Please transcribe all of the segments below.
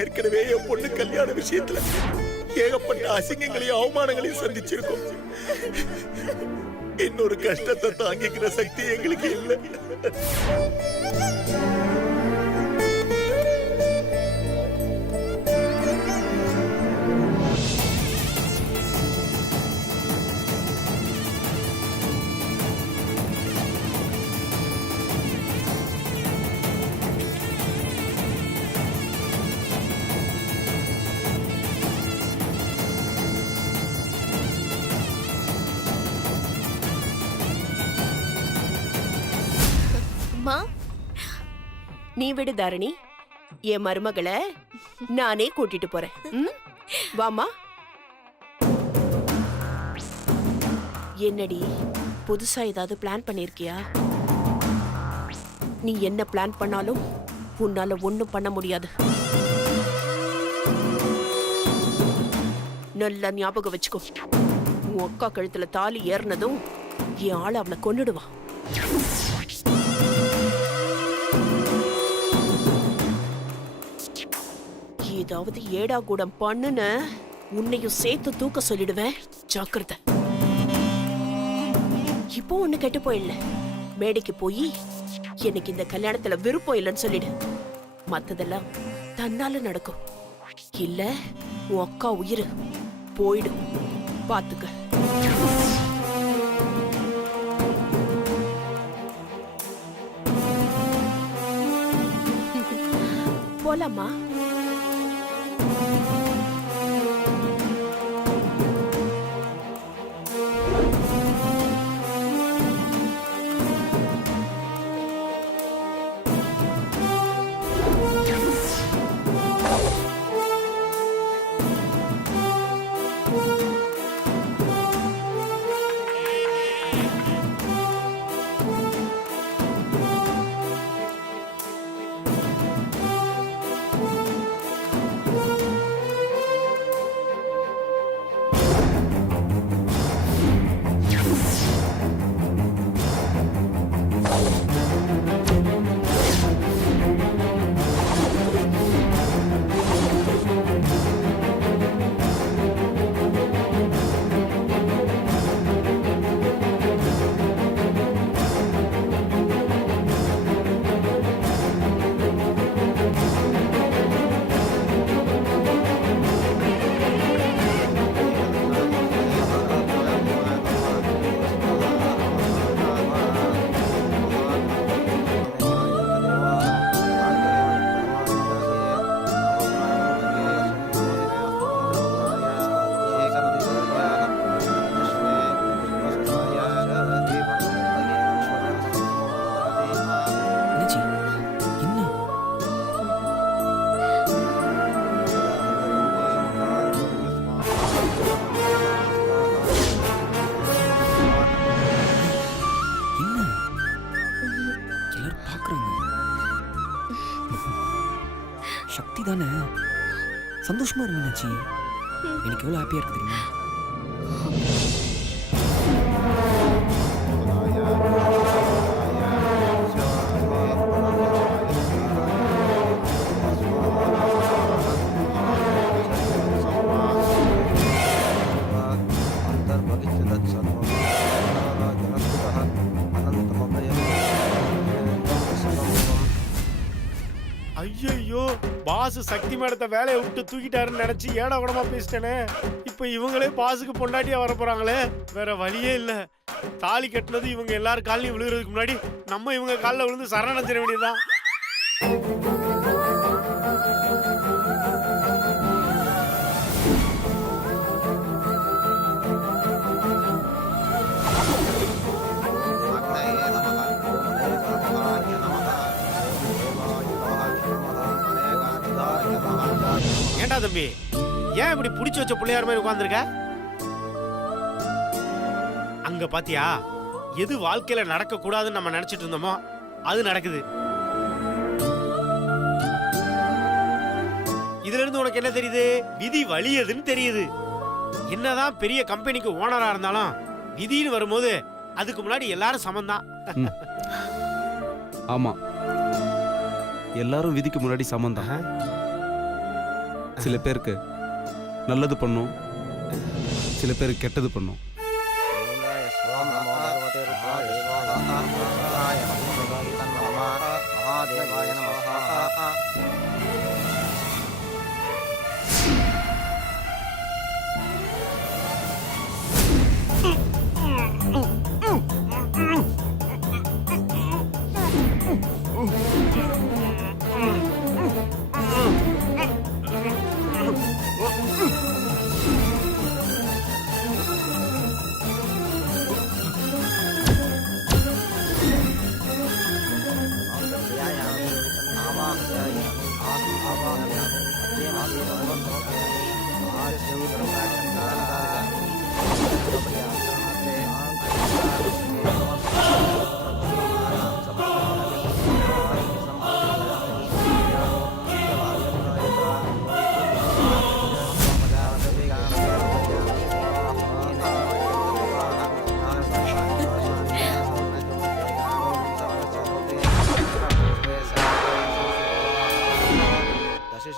ஏற்கனவே என் பொண்ணு கல்யாண விஷயத்துல ஏகப்பட்ட அசிங்கங்களையும் அவமானங்களையும் சந்திச்சிருக்கோம். இன்னொரு கஷ்டத்தை தாங்கிக்கிற சக்தி எங்களுக்கு இல்லை. நீ விடு தாரணி, என் மருமகளை நானே கூட்டிட்டு போறேன். வாமா. என்னடி புதுசா ஏதாவது பிளான் பண்ணிருக்கியா? நீ என்ன பிளான் பண்ணாலும் உன்னால ஒண்ணும் பண்ண முடியாது. நல்லா ஞாபகம் வச்சுக்கோ. உன் அக்கா கழுத்துல தாலி ஏறினதும் என் ஆளை அவளை கொன்னுடுவான். ஏதாவது ஏடா கூடம் பண்ணுன உன்னையும் சேர்த்து தூக்க சொல்லிடுவேன். ஜாக்கிரதை. இப்போ ஒண்ணு கெட்டு போயிடல. மேடைக்கு போய் எனக்கு இந்த கல்யாணத்துல விருப்பம் இல்லைன்னு சொல்லிடு. மத்ததெல்லாம் தன்னால நடக்கும். இல்ல உன் அக்கா உயிர் போயிடும். பாத்துக்க. போலாமா? சக்தி தானே சந்தோஷமா இருங்க நினைச்சி. எனக்கு எவ்வளவு ஹாப்பியா இருக்கு தெரியுமா? ஐயோ, பாஸ் பாஸ் சக்தி மேடத்தை வேலையை விட்டு தூக்கிட்டாருன்னு நினைச்சு ஏடா கூடமா பேசிட்டேனே. இப்ப இவங்களே பாஸுக்கு பொண்டாட்டியா வர போறாங்களே, வேற வழியே இல்ல. தாலி கட்டினது இவங்க எல்லாரும் காலையும் விழுகிறதுக்கு முன்னாடி நம்ம இவங்க காலில் விழுந்து சரணம் செய்ய வேண்டியதுதான். ஏண்டா தம்பி, ஏன் இப்படி புடிச்சு வச்ச பிள்ளையார் மாதிரி உட்கார்ந்துருக்க? அங்க பாத்தியா, எது வாழ்க்கையில நடக்க கூடாதுன்னு நம்ம நினைச்சிட்டு இருந்தோமோ அது நடக்குது. இதுல இருந்து உனக்கு என்ன தெரியுது? விதி வலியதுன்னு தெரியுது. என்னதான் பெரிய கம்பெனிக்கு ஓனரா இருந்தாலும் விதின்னு வரும்போது அதுக்கு முன்னாடி எல்லாரும் சமந்தான். ஆமா, எல்லாரும் விதிக்கு முன்னாடி சமந்தான். சில பேருக்கு நல்லது பண்ணும், சில பேருக்கு கெட்டது பண்ணும்.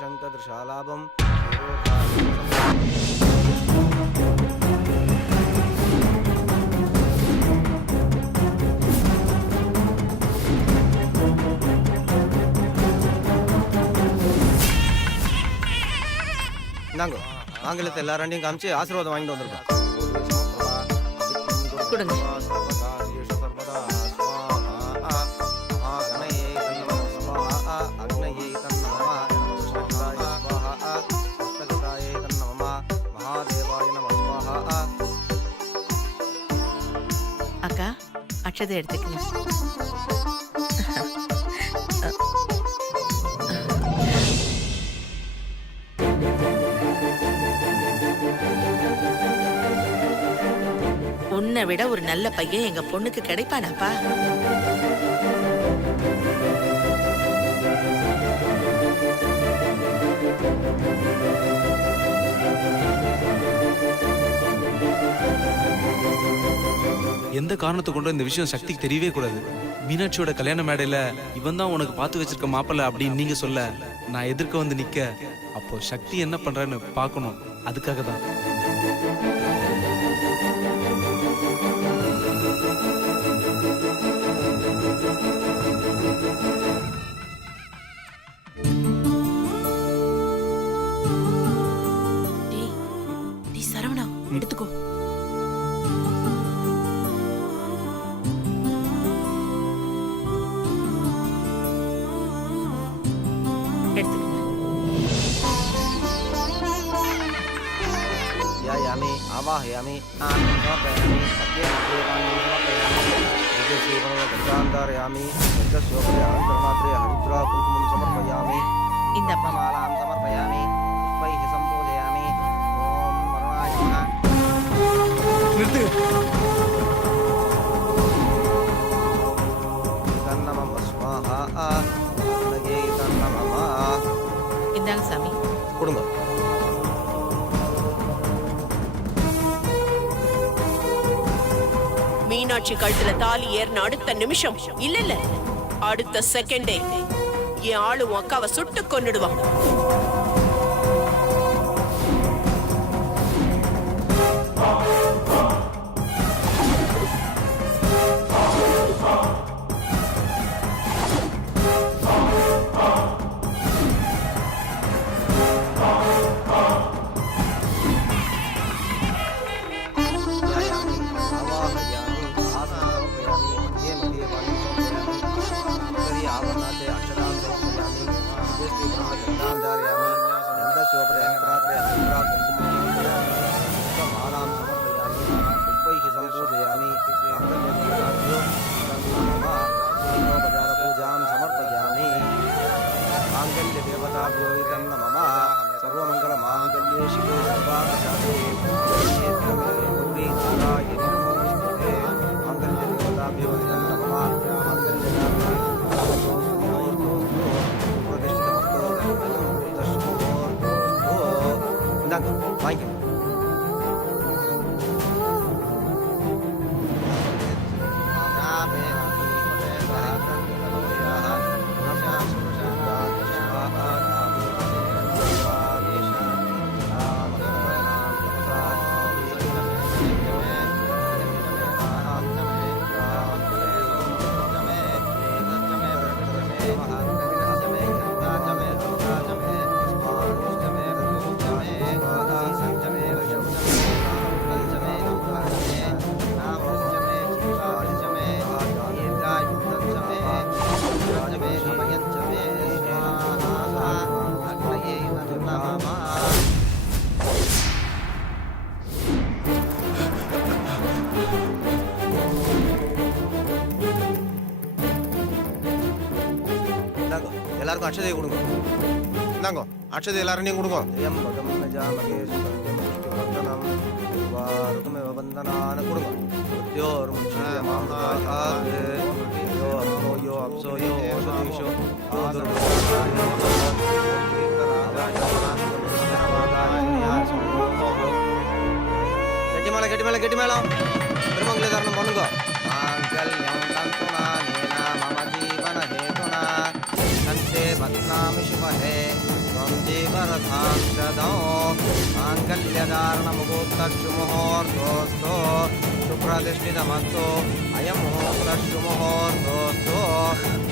शंकदृशालाभम நாங்க ஆங்கிலத்தை எல்லாரையும் காமிச்சு ஆசீர்வாதம் வாங்கிட்டு வந்திருக்கோம். கொடுங்க. அக்கா, அக்ஷதை எடுத்துக்கங்க. உன்னை விட ஒரு நல்ல பையன் எங்க பொண்ணுக்கு கிடைப்பானாப்பா? எந்த காரணத்தை கொண்டு இந்த விஷயம் சக்திக்கு தெரியவே கூடாது. மீனாட்சியோட கல்யாண மேடையில இவன் தான் உனக்கு பார்த்து வச்சிருக்க மாப்பிள்ள அப்படின்னு நீங்க சொல்ல, நான் எதிர்க்க வந்து நிக்க, அப்போ சக்தி என்ன பண்றான்னு பார்க்கணும். அதுக்காக தான். சரவணா, எடுத்துக்கோ. यामि आवाहयामि समर्पयामि सत्येनानि समर्पयामि विजयसेवनो गन्धान्तरयामि यज्ञस्योपरि अनन्तरमात्रे हरिद्रा कुङ्कुमं समर्पयामि இந்த मालां समर्पयामि पुष्पैः सम्पूजयामि ॐ वरुणाय तन्नमः स्वाहा नगे तन्नमः. இந்தாங்க சாமி. கொடுங்க. மீனாட்சி கழுத்துல தாலி ஏறின அடுத்த நிமிஷம் இல்ல அடுத்த செகண்டே என் ஆளு உன் அக்காவை சுட்டு கொன்னுடுவான். வாங்கிக்கோ. எல்லாருக்கும் அக்ஷதையை கொடுங்க. இந்தாங்கோ அக்ஷதை எல்லாரும் கொடுங்க. வந்தனான்னு கொடுங்க. கெட்டிமேளம் கெட்டிமேளம் கெட்டிமேளம் திருமங்கல தாரணம் பண்ணுங்க. बदनामि शुभहे त्वं जीवरथां शदो माङ्गल्यधारणमुहूर्तशुमुहूर्तोऽस्तु सुप्रतिष्ठितमस्तु अयं मुहूर्तशुमुहूर्तोऽस्तु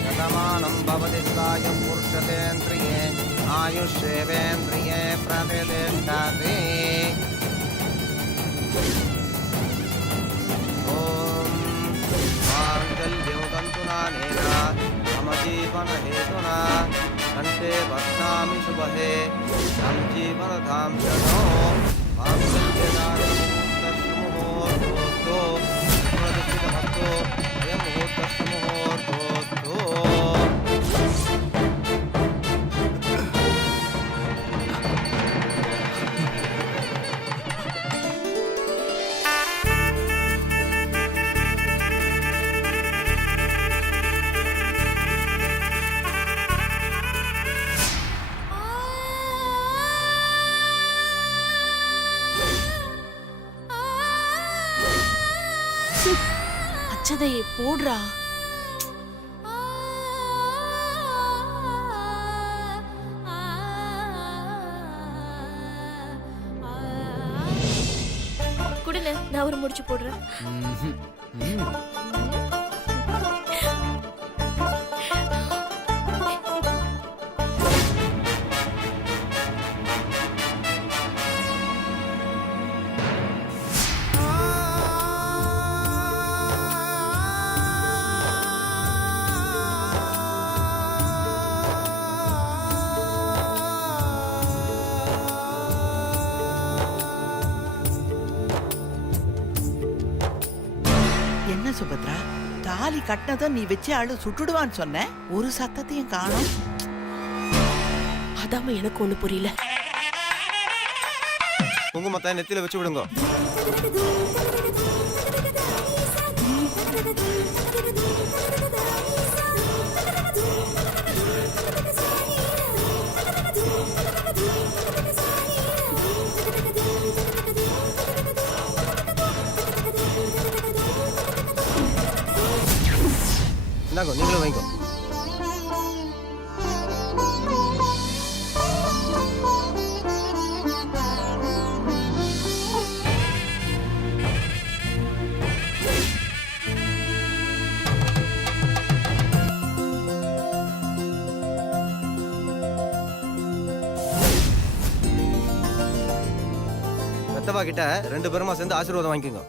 शतमानं भवति सायं पुरुषतेन्द्रिये आयुष्येवेन्द्रिये प्रतिष्ठति. ॐ माङ्गल्यं तन्तुनानेन मम जीवनहेतुना कण्ठे बध्नामि शुभहे तं जीवनधां शतो माङ्गल्यदानमुहूर्तशुमुहूर्तोऽस्तु प्रतिष्ठितमस्तु अयं मुहूर्तशुमुहूर्तोऽस्तु. அச்சதையை போடுறா. குடுங்க, நான் ஒரு முடிச்சு போடுறேன். என்ன சுபத்ரா, தாலி கட்டினதும் நீ வச்சு ஆளு சுட்டுடுவான்னு சொன்ன, ஒரு சத்தத்தையும் காணோம். அதாம எனக்கு ஒண்ணு புரியல. குங்குமத்தை நெத்தியில வச்சு விடுங்க. இந்தாங்க நீங்களும் வைங்க. பெத்தவா கிட்ட 2 பேருமா சேர்ந்து ஆசீர்வாதம் வாங்கிக்கோங்க.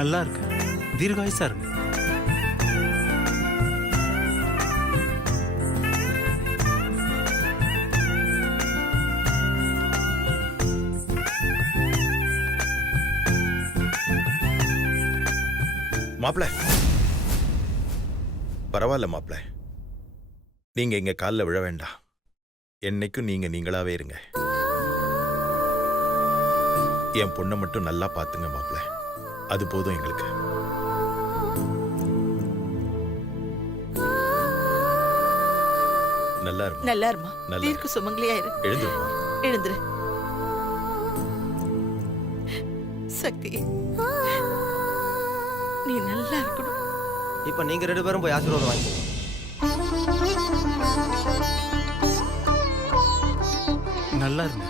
நல்லா இருக்கு. தீர்காயுசா இருக்கு. மாப்பிள, பரவாயில்ல மாப்பிள, நீங்க எங்க காலில் விழ வேண்டாம். என்னைக்கும் நீங்க நீங்களாவே இருங்க. என் பொண்ணை மட்டும் நல்லா பாத்துங்க மாப்பிள, அது போதும் எங்களுக்கு. நல்லா இருக்கும். நல்லா இருமா. நல்லா தீர்க்க சுமங்கலியா இரு. எழுந்துருவோம். எழுந்துரு. சக்தி, நீ நல்லா இருக்கணும். இப்ப நீங்க 2 பேரும் போய் ஆசீர்வாதம் வாங்கி. நல்லா இருங்க.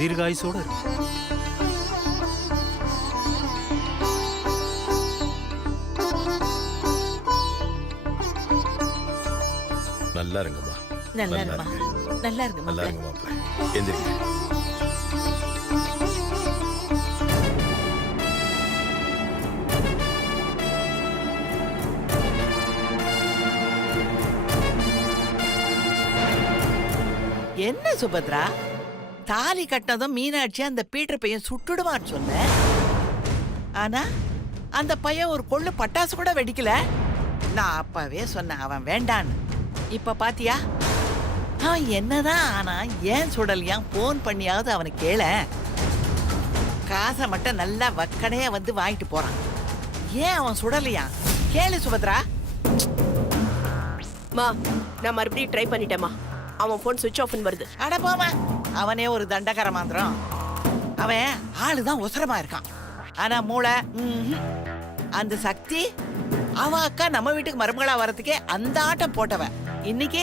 தீர்காயுசோட இருக்கு. நல்லா இருங்கம்மா. நல்லா இருமா. நல்லா இருங்க நல்லா மாப்பிள்ளை. இருங்க மாப்பிள. எந்திரிங்க. என்ன சுபத்ரா, தாலி கட்டினதும் மீனாட்சி அந்த பீட்டர் பையன் சுட்டுடுவான்னு சொன்ன. ஆனா அந்த பையன் ஒரு கொள்ளு பட்டாசு கூட வெடிக்கல. நான் அப்பவே சொன்னேன் அவன் வேண்டான்னு. இப்ப பாத்தியா, அவன் என்னதான் ஆனா ஏன் சுடலையா? போன் பண்ணியாவது அவனுக்கு கேள. காசை மட்டும் நல்லா வக்கடையா வந்து வாங்கிட்டு போறான். ஏன் அவன் சுடலையா? கேளு சுபத்ரா. மா, நான் மறுபடியும் ட்ரை பண்ணிட்டேம்மா. அவன் போன் சுவிட்ச் ஆஃப்னு வருது. அட போமா, அவனே ஒரு தண்டகர மாந்திரம். அவன் ஆளுதான் உசரமா இருக்கான், ஆனா மூளை அந்த சக்தி. அவ அக்கா நம்ம வீட்டுக்கு மருமகளா வரதுக்கே அந்த ஆட்டம் போட்டவ. இன்னைக்கு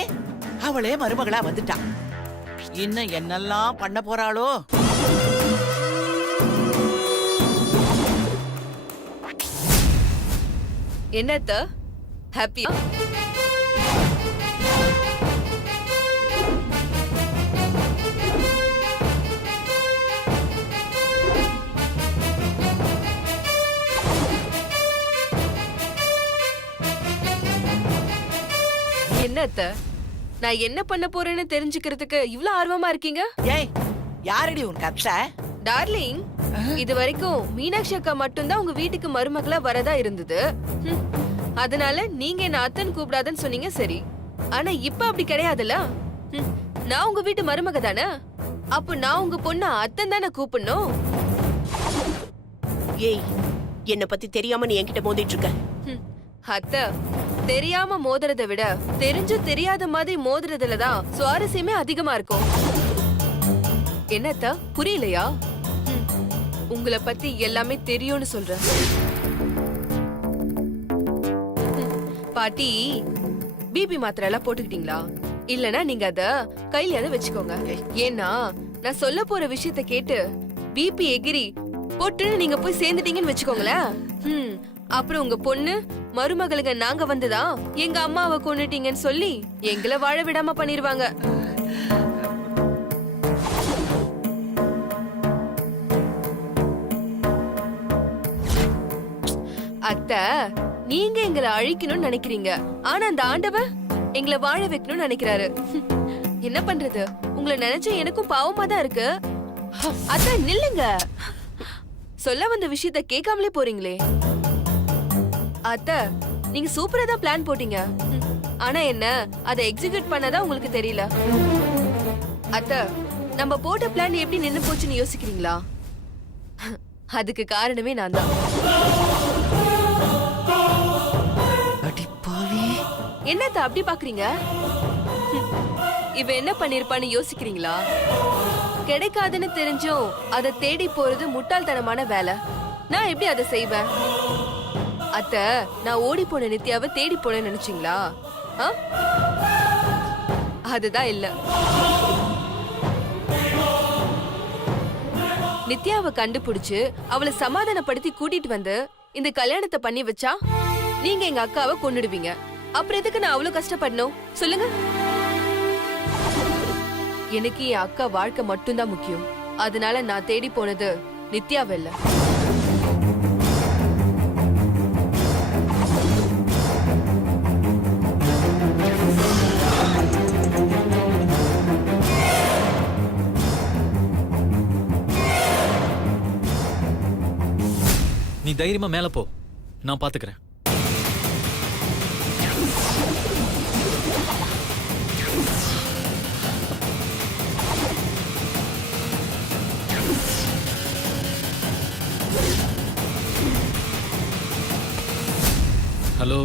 அவளே மருமகளா வந்துட்டான். இன்னும் என்னெல்லாம் பண்ண போறாளோ? என்னத்த ஹாப்பியா? என்னத்த, நான் என்ன பண்ண போறேன்னு தெரிஞ்சுக்கிறதுக்கு இவ்ளோ ஆர்வமா இருக்கீங்க? ஏய், யாரடி உன் கத்த? டார்லிங், இது வரைக்கும் மீனாட்சி அக்கா மட்டும்தான் உங்க வீட்டுக்கு மருமகளா வரதா இருந்தது. அதனால நீங்க என்ன அத்தன் கூப்பிடாதன்னு சொன்னீங்க, சரி. ஆனா இப்ப அப்படி கிடையாதுல்ல. நான் உங்க வீட்டு மருமக தானே, அப்ப நான் உங்க பொண்ணு அத்தன் தானே கூப்பிடணும். ஏய், என்னை பத்தி தெரியாம நீ என்கிட்ட மோதிட்டு இருக்க. அத்த, தெரியாம மோதுறதை விட தெரிஞ்சு தெரியாத மாதிரி மோதுறதுலதான் சுவாரஸ்யமே அதிகமா இருக்கும். என்னத்த புரியலையா? உங்களை பத்தி எல்லாமே தெரியும்னு சொல்றேன். பாட்டி, பிபி மாத்திரை எல்லாம் போட்டுக்கிட்டீங்களா? இல்லனா நீங்க அத கையில வச்சுக்கோங்க. ஏன்னா நான் சொல்ல போற விஷயத்த கேட்டு பிபி எகிரி போட்டுன்னு நீங்க போய் சேர்ந்துட்டீங்கன்னு வச்சுக்கோங்களேன். அப்புறம் உங்க பொண்ணு மருமகளுங்க நாங்க வந்துதான் எங்க அம்மாவை கொன்னுட்டீங்கன்னு சொல்லி எங்களை வாழ விடாம பண்ணிருவாங்க. அத்தை, நீங்க எங்களை அழிக்கணும்னு நினைக்கிறீங்க, ஆனா அந்த ஆண்டவன் எங்களை வாழ வைக்கணும்னு நினைக்கிறாரு. என்ன பண்றது, உங்களை நினைச்சா எனக்கும் பாவமா தான் இருக்கு. அத்தை நில்லுங்க, சொல்ல வந்த விஷயத்த கேட்காமலே போறீங்களே. அத்தை, நீங்க சூப்பரா தான் பிளான் போட்டீங்க, ஆனா என்ன அதை எக்ஸிக்யூட் பண்ணதான் உங்களுக்கு தெரியல. அத்தை, நம்ம போட்ட பிளான் எப்படி நின்னு போச்சுன்னு யோசிக்கிறீங்களா? அதுக்கு காரணமே நான் தான். என்னத்த அப்படி பாக்குறீங்க? இவ என்ன பண்ணிருப்பான்னு யோசிக்கிறீங்களா? கிடைக்காதுன்னு தெரிஞ்சும் அதை தேடி போறது முட்டாள்தனமான வேலை. நான் எப்படி அதை செய்வேன்? அத்த, நான் ஓடி போன நித்யாவை தேடி போன நினைச்சீங்களா? அதுதான் இல்ல. நித்யாவை கண்டுபிடிச்சு அவளை சமாதானப்படுத்தி கூட்டிட்டு வந்து இந்த கல்யாணத்தை பண்ணி வச்சா நீங்க எங்க அக்காவை கொன்னுடுவீங்க. அப்புறம் எதுக்கு நான் அவ்வளவு கஷ்டப்படணும் சொல்லுங்க? எனக்கு என் அக்கா வாழ்க்கை மட்டும்தான் முக்கியம். அதனால நான் தேடி போனது நித்யாவை இல்ல. தைரியமா மேல போ, நான் பாத்துக்கிறேன். ஹலோ